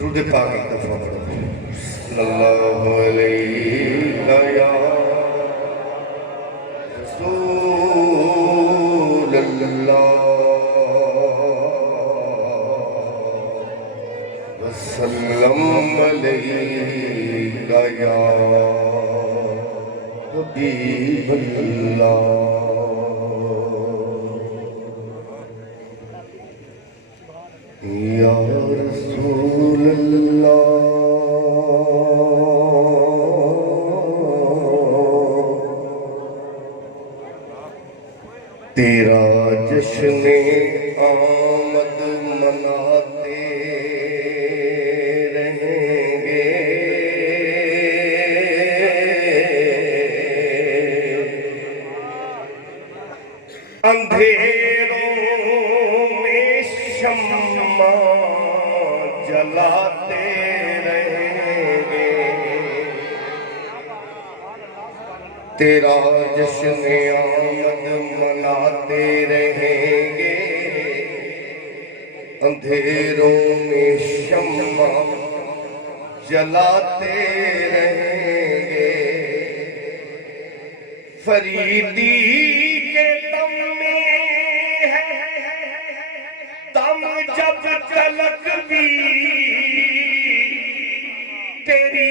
दुरूद पाक एक दफा पढ़ो। सल्लल्लाहु अलैहि या रसूल अल्लाह वसल्लम अलैका या हबीब अल्लाह। या रसूल अल्लाह तेरा जश्न आमद मनाते रहेंगे, अंधेरों में शम्मा जलाते रहेंगे। तेरा जश्न आमद मनाते रहेंगे, अंधेरों में शम्मा जलाते रहेंगे। फरीदी के दम में है दम जब तलक भी तेरी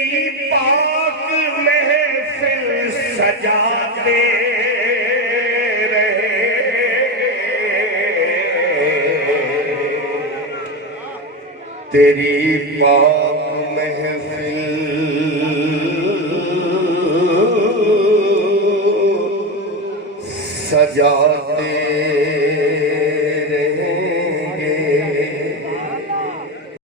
पाक महफिल सजाते रहे। तेरी पाक महफिल सजाते